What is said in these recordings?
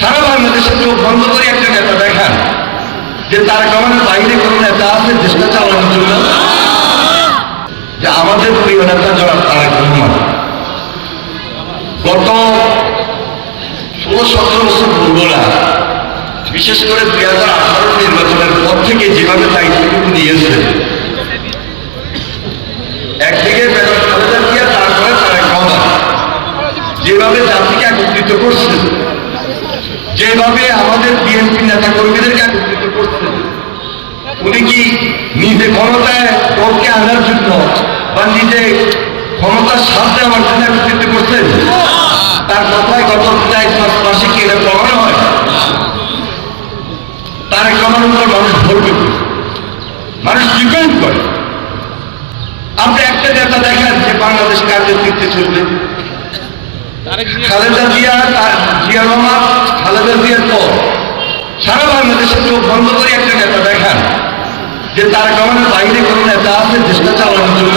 সারা বাংলাদেশে চোখ বন্ধ করে একটা নেতা দেখান যে তার গমনের বাইরে কোনো নেতা আছে, দেশটা চালানোর জন্য। যে আমাদের প্রিয় নেতা জনাব তারেক রহমান গত ষোলো, সতেরো বছর পূর্বরা বিশেষ করে দুই হাজার আঠারো নির্বাচনের পর থেকে যেভাবে দায়িত্বটুকু নিয়েছে একদিকে তারপরে তারেক রহমান। যেভাবে জাতিকে একত্রিত করছেন যেভাবে আমাদের বিএনপি নেতা কর্মীদেরকে একত্রিত করছেন উনি কি নিজে ক্ষমতায় দলকে আনার জন্য বা নিজে ক্ষমতার সাথে আমার জন্য একত্রিত করছেন? তার কথায় গত চার পাঁচ মাসে কি এটা প্রমাণ হয়? তার কমানোর উপর মানুষ ভরবে মানুষ ডিপেন্ড করে। আপনি একটা নেতা দেখেন যে বাংলাদেশ কার নেতৃত্বে চলবে? খালেদা জিয়া জিয়া রহমান খালেদা জিয়ার পর সারা বাংলাদেশে চোখ বন্ধ করে একটা নেতা দেখান যে তার গমনের বাইরে কোনো নেতা আছে দেশটা চালানোর জন্য।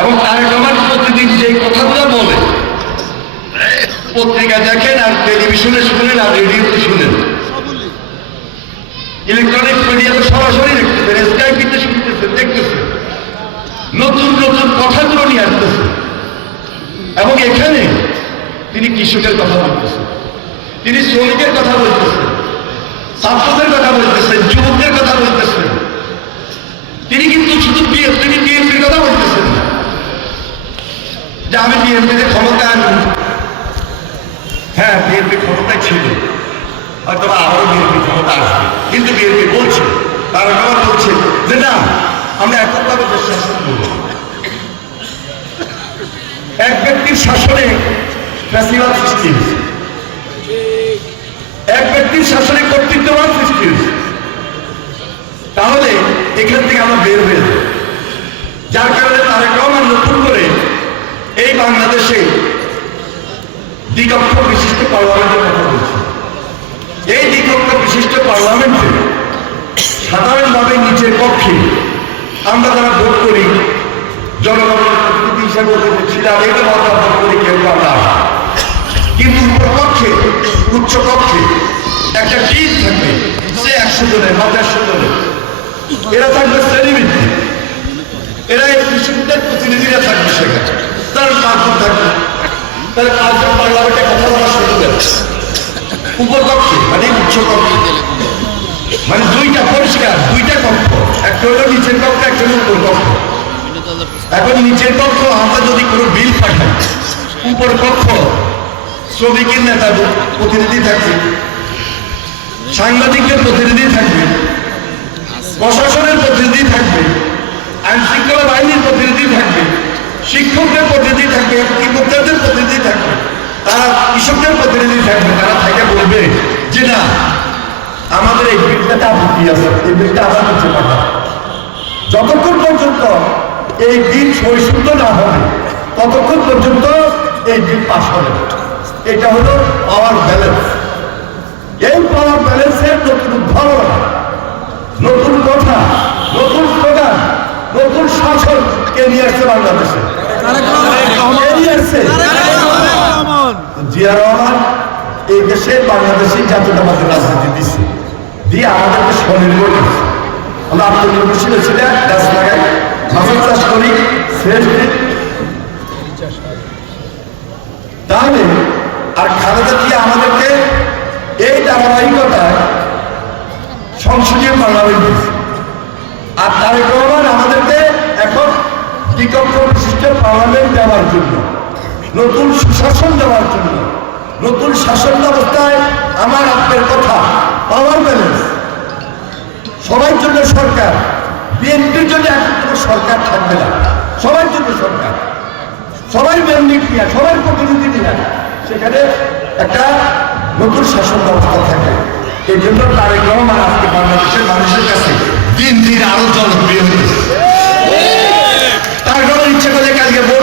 এবং তার গমন প্রতিদিন যে কথাগুলো বলে পত্রিকা দেখেন আর টেলিভিশনে শুনেন আর রেডিওতে শুনেন। ইলেকট্রনিক মিডিয়াতে সরাসরি দেখতেছেন স্কাইপিতে শুনতেছেন দেখতেছেন। নতুন নতুন কথাগুলো নিয়ে আসতেছে এবং এখানে তিনি কৃষকের কথা বলতেছেন। তিনি শ্রমিকের কথা বলতেছেন, ছাত্রদের কথা বলতেছেন, যুবকদের কথা বলতেছেন। তিনি কিন্তু শুধু তিনি বিএনপির কথা বলতেছেন যে আমি বিএনপিতে ক্ষমতা আনব হ্যাঁ বিএনপি ক্ষমতায় ছিল। হয়তো আবারও বিএনপি ক্ষমতা আসবে। কিন্তু বিএনপি বলছে, তারা আবার বলছে যে না আমরা এককভাবে দেশ শাসন করব এক ব্যক্তির শাসনে ফ্যাসিবাদ সৃষ্টি হয়েছে এক ব্যক্তির শাসনে কর্তৃত্ববাদ সৃষ্টি হয়েছে। তাহলে এখান থেকে আমরা বের হয়ে যার কারণে তারেক রহমান নতুন করে এই বাংলাদেশে দ্বিকক্ষ বিশিষ্ট পার্লামেন্টের কথা বলছে। এই দ্বিকক্ষ বিশিষ্ট পার্লামেন্টে সাধারণভাবে নিচের পক্ষে আমরা যারা ভোট করি, জনগণের প্রতিনিধি হিসাবে ছিলাম তো ভোট করি, কেউ আমরা। কিন্তু উপরপক্ষে উচ্চ কক্ষে একটা টিম থাকবে, সে একশো জনের বা দেড়শো জনের। এরা থাকবে শ্রেণীভিত্তিক এরা এই কৃষকদের প্রতিনিধিরা থাকবে সেখানে। তার পাঁচজন থাকবে। তাহলে পাঁচজন পার্লামেন্টে কথা বলা শুরু করে উপর কক্ষে মানে উচ্চ কক্ষে মানে দুইটা পরিষ্কার, দুইটা কক্ষ। একটা হলো নিচের কক্ষ, একটা হলো উপর কক্ষ। এখন নিচের কক্ষ, আমরা যদি কোনো বিল পাঠাই, উপর কক্ষ, শ্রমিকের নেতা প্রতিনিধি থাকবে। সাংবাদিকদের প্রতিনিধি থাকবে, প্রশাসনের প্রতিনিধি থাকবে, আইন শৃঙ্খলা বাহিনীর প্রতিনিধি থাকবে, শিক্ষকদের প্রতিনিধি থাকবে কৃষকদের প্রতিনিধি থাকবে, তারা কৃষকদের প্রতিনিধি থাকবে, তারা থেকে বলবে যে না, আমাদের এই বিলটাতে আপত্তি আছে, এই বিলটা আবার নিচে পাঠাও যতক্ষণ পর্যন্ত এই বিল সহিষ্ণুত না হবে, ততক্ষণ পর্যন্ত এই বিল পাশ হবে এটা হলো পাওয়ার ব্যালেন্স এই পাওয়ার ব্যালেন্সের নতুন উদ্ভাবন, নতুন কথা, নতুন স্লোগান নতুন শাসন কে নিয়ে আসছে বাংলাদেশে? জিয়া রহমান এই দেশে বাংলাদেশি জাতীয়তাবাদের রাজনীতি দিচ্ছে দিয়ে আমাদেরকে স্বনির্ভর আমরা আত্মনির্ভরশীল ছিলেন গাছ লাগাই, মাছের চাষ করি দিই তাহলে আর খালেদা দিয়ে আমাদেরকে এই ধারাবাহিকতায় সংসদীয় পার্লামেন্ট দিচ্ছে। আর তারেক রহমান আমাদেরকে এখন দ্বিকক্ষ বিশিষ্ট পার্লামেন্ট দেওয়ার জন্য, নতুন সুশাসন দেওয়ার জন্য, নতুন শাসন ব্যবস্থায় আমার আপনার কথা পাওয়ার ব্যালেন্স সবার জন্য সরকার, বিএনপির জন্য এখন সরকার থাকবে না, সবার জন্য সরকার, সবাই ম্যান্ডেট নিয়ে, সবার প্রতিনিধি নিয়ে, সেখানে একটা নতুন শাসন ব্যবস্থা থাকে। এই জন্য তারেক রহমান আজকে বাংলাদেশের মানুষের কাছে দিন দিন আরও জনপ্রিয় হয়েছে। তার ইচ্ছে করে কালকে